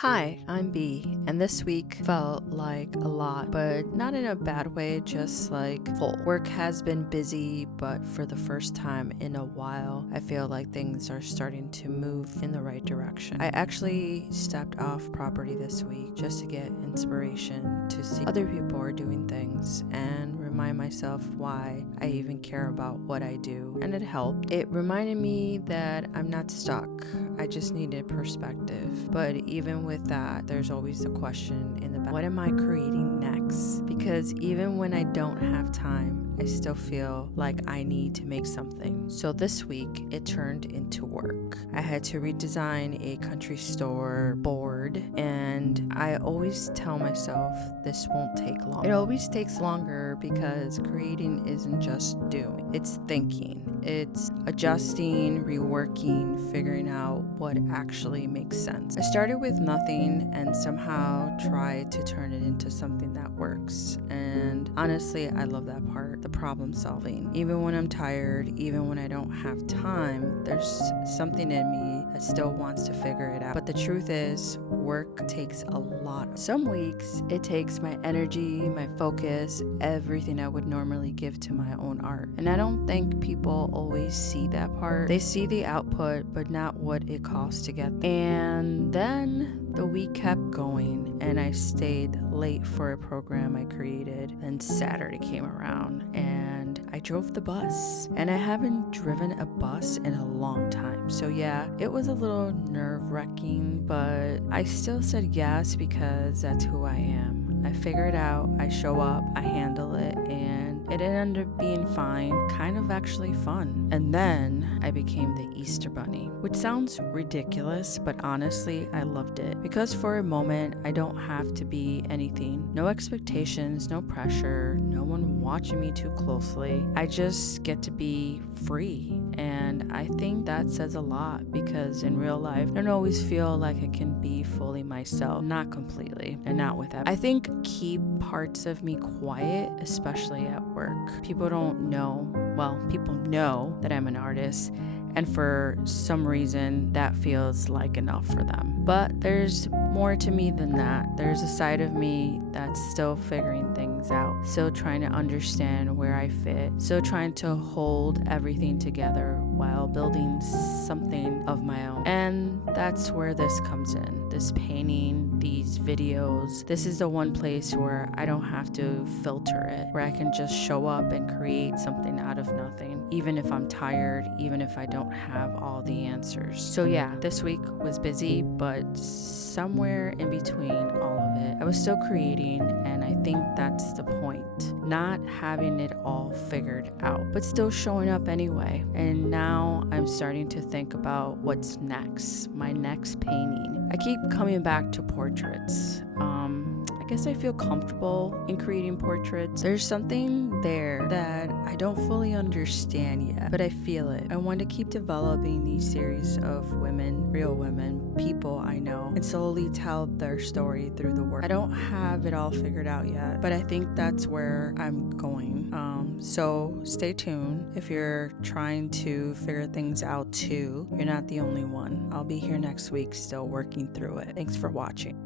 Hi, I'm B, and this week felt like a lot, but not in a bad way, just like full. Work has been busy, but for the first time in a while, I feel like things are starting to move in the right direction. I actually stepped off property this week just to get inspiration to see other people are doing things and remind myself why I even care about what I do, and it helped. It reminded me that I'm not stuck. I just needed perspective. But even with that, there's always the question in the back, what am I creating next? Because even when I don't have time, I still feel like I need to make something. So this week, it turned into work. I had to redesign a country store board, and I always tell myself this won't take long. It always takes longer because creating isn't just doing, it's thinking. It's adjusting, reworking, figuring out what actually makes sense. I started with nothing and somehow tried to turn it into something that works. And honestly, I love that part, the problem solving. Even when I'm tired, even when I don't have time, there's something in me that still wants to figure it out. But the truth is, work takes a lot. Some weeks, it takes my energy, my focus, everything I would normally give to my own art. And I don't think people always see that part. They see the output, but not what it costs to get there. And then the week kept going, and I stayed late for a program I created. Then Saturday came around, and I drove the bus. And I haven't driven a bus in a long time. So yeah, it was a little nerve-wracking, but I still said yes because that's who I am. I figure it out, I show up, I handle it, and it ended up being fine, kind of actually fun. And then I became the Easter Bunny, which sounds ridiculous, but honestly, I loved it. Because for a moment, I don't have to be anything. No expectations, no pressure, no one watching me too closely. I just get to be free. And I think that says a lot because in real life, I don't always feel like I can be fully myself. Not completely, and not with that. I think keep parts of me quiet, especially at work. People don't know, well, people know that I'm an artist, and for some reason that feels like enough for them. But there's more to me than that. There's a side of me that's still figuring things out, still trying to understand where I fit, still trying to hold everything together while building something of my own. And that's where this comes in. This painting, these videos. This is the one place where I don't have to filter it, where I can just show up and create something out of nothing, even if I'm tired, even if I don't have all the answers. So yeah, this week was busy, but somewhere in between all of it, I was still creating, and I think that's the point. Not having it all figured out, but still showing up anyway. And now I'm starting to think about what's next, my next painting. I keep coming back to portraits. I guess I feel comfortable in creating portraits. There's something there that I don't fully understand yet, but I feel it. I want to keep developing these series of women, real women, people I know, and slowly tell their story through the work. I don't have it all figured out yet, but I think that's where I'm going. So stay tuned. If you're trying to figure things out too, you're not the only one. I'll be here next week still working through it. Thanks for watching.